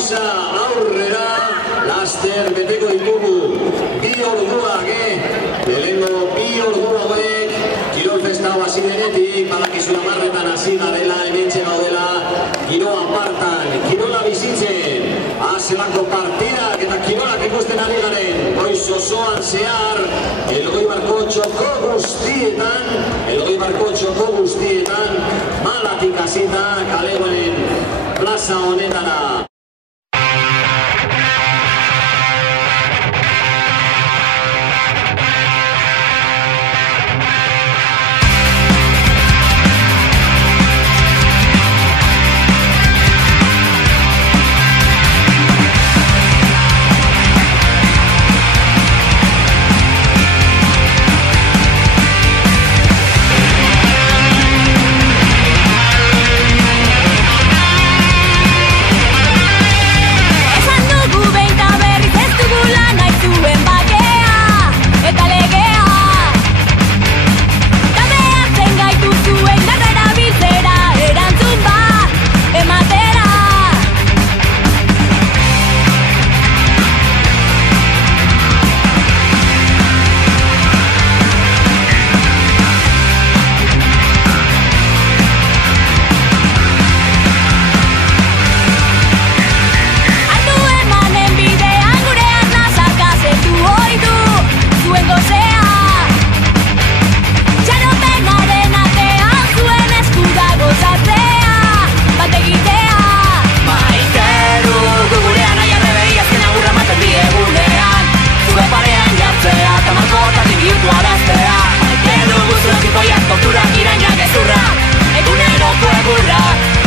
goiza aurrera, laster beteko ditugu bi orduak, lehenengo bi ordu hauek, kirol festa hasi denetik, badakizula marretan hasi garela, hementxe gaudela, giro apartan, kirola bizitzen, zelako partidak eta kirolak ikusten ari garen, goiz osoan zehar, Elgoibarko txoko guztietan, Malatik hasita kalegoen plaza honetara.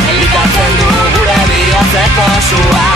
Elikatzen du gure bihotzeko sua.